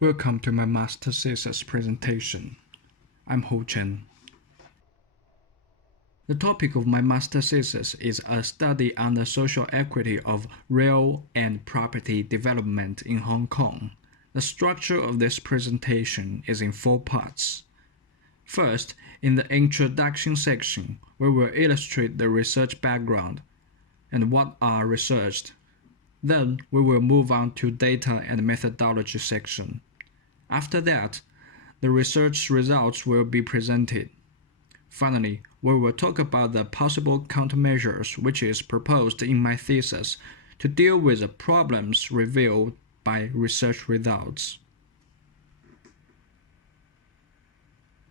Welcome to my master thesis presentation. I'm Ho Chen. The topic of my master thesis is a study on the social equity of real and property development in Hong Kong. The structure of this presentation is in 4 parts. First, in the introduction section, we will illustrate the research background and what are researched. Then we will move on to data and methodology section. After that, the research results will be presented. Finally, we will talk about the possible countermeasures which is proposed in my thesis to deal with the problems revealed by research results.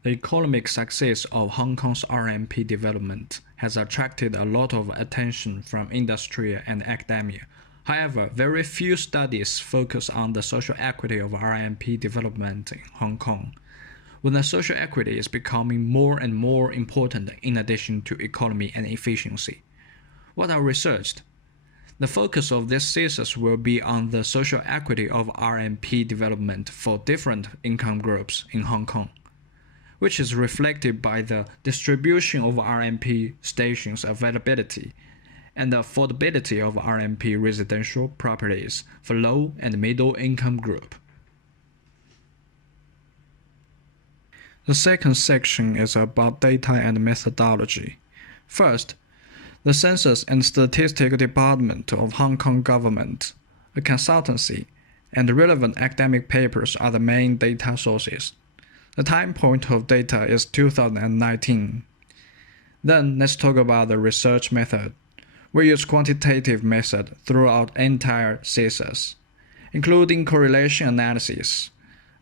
The economic success of Hong Kong's RMP development has attracted a lot of attention from industry and academia. However, very few studies focus on the social equity of RMP development in Hong Kong, when the social equity is becoming more and more important in addition to economy and efficiency. What are researched? The focus of this thesis will be on the social equity of RMP development for different income groups in Hong Kong, which is reflected by the distribution of RMP stations availability and the affordability of RMP residential properties for low and middle income group. The second section is about data and methodology. First, the Census and Statistics Department of Hong Kong government, a consultancy, and relevant academic papers are the main data sources. The time point of data is 2019. Then let's talk about the research method. We use quantitative method throughout entire thesis, including correlation analysis,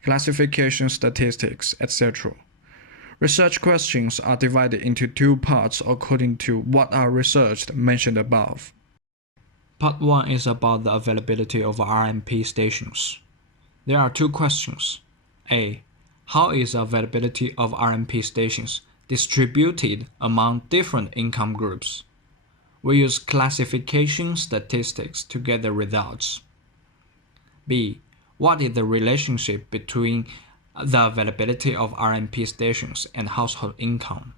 classification statistics, etc. Research questions are divided into 2 parts according to what are researched mentioned above. Part 1 is about the availability of RMP stations. There are 2 questions. A. How is the availability of RMP stations distributed among different income groups? We use classification statistics to get the results. B. What is the relationship between the availability of RMP stations and household income?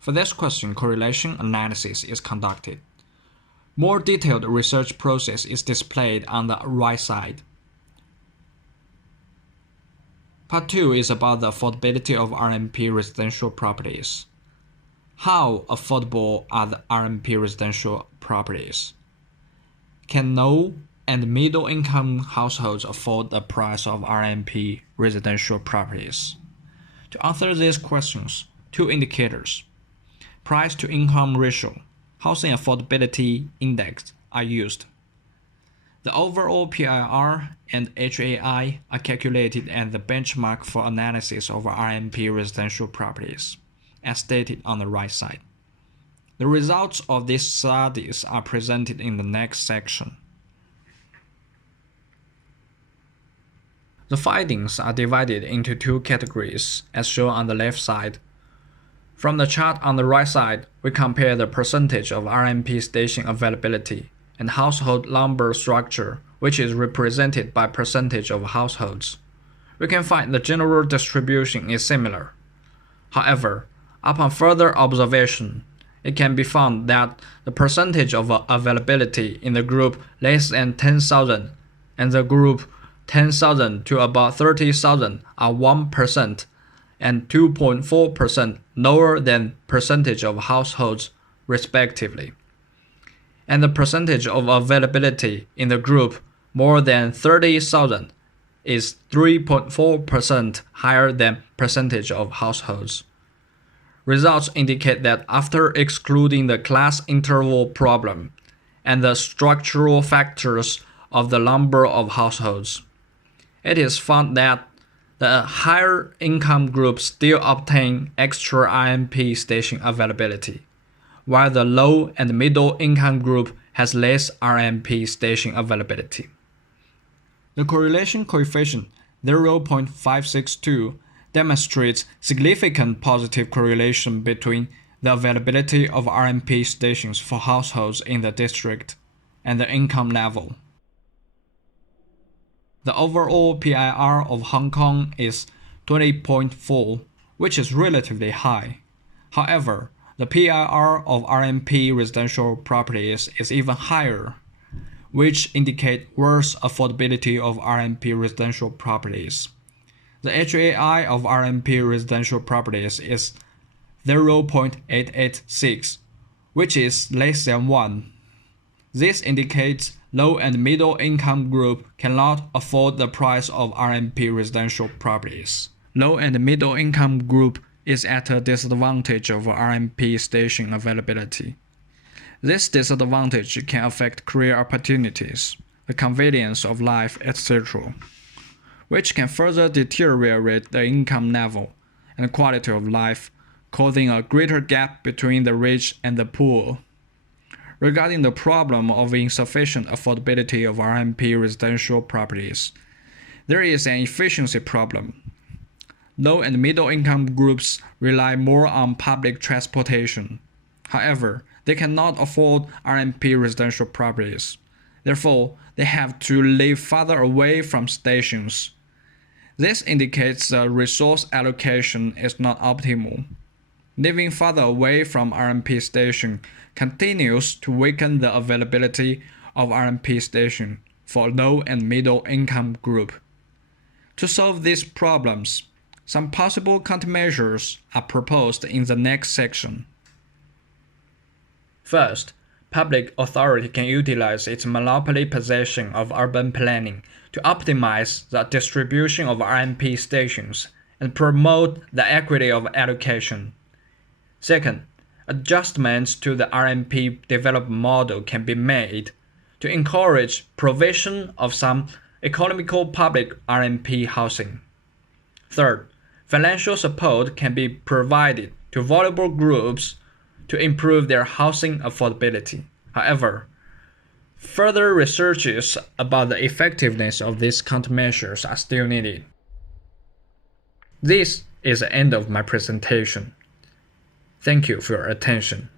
For this question, correlation analysis is conducted. More detailed research process is displayed on the right side. Part 2 is about the affordability of RMP residential properties. How affordable are the RMP residential properties? Can low and middle income households afford the price of RMP residential properties? To answer these questions, 2 indicators, price to income ratio, housing affordability index are used. The overall PIR and HAI are calculated as the benchmark for analysis of RMP residential properties, as stated on the right side. The results of these studies are presented in the next section. The findings are divided into 2 categories, as shown on the left side. From the chart on the right side, we compare the percentage of RMP station availability and household number structure, which is represented by percentage of households. We can find the general distribution is similar. However, upon further observation, it can be found that the percentage of availability in the group less than 10,000 and the group 10,000 to about 30,000 are 1% and 2.4% lower than percentage of households respectively. And the percentage of availability in the group more than 30,000 is 3.4% higher than percentage of households. Results indicate that after excluding the class interval problem and the structural factors of the number of households, it is found that the higher income groups still obtain extra RMP station availability, while the low and middle income group has less RMP station availability. The correlation coefficient 0.562 demonstrates significant positive correlation between the availability of RMP stations for households in the district and the income level. The overall PIR of Hong Kong is 20.4, which is relatively high. However, the PIR of RMP residential properties is even higher, which indicate worse affordability of RMP residential properties. The HAI of RMP residential properties is 0.886, which is less than 1. This indicates low and middle income group cannot afford the price of RMP residential properties. Low and middle income group is at a disadvantage of RMP station availability. This disadvantage can affect career opportunities, the convenience of life, etc., which can further deteriorate the income level and quality of life, causing a greater gap between the rich and the poor. Regarding the problem of insufficient affordability of RMP residential properties, there is an efficiency problem. Low and middle income groups rely more on public transportation. However, they cannot afford RMP residential properties. Therefore, they have to live farther away from stations. This indicates the resource allocation is not optimal. Living farther away from RMP station continues to weaken the availability of RMP station for low and middle income group. To solve these problems, some possible countermeasures are proposed in the next section. First, public authority can utilize its monopoly position of urban planning to optimize the distribution of RMP stations and promote the equity of allocation. Second, adjustments to the RMP development model can be made to encourage provision of some economical public RMP housing. Third, financial support can be provided to vulnerable groups to improve their housing affordability. However, further researches about the effectiveness of these countermeasures are still needed. This is the end of my presentation. Thank you for your attention.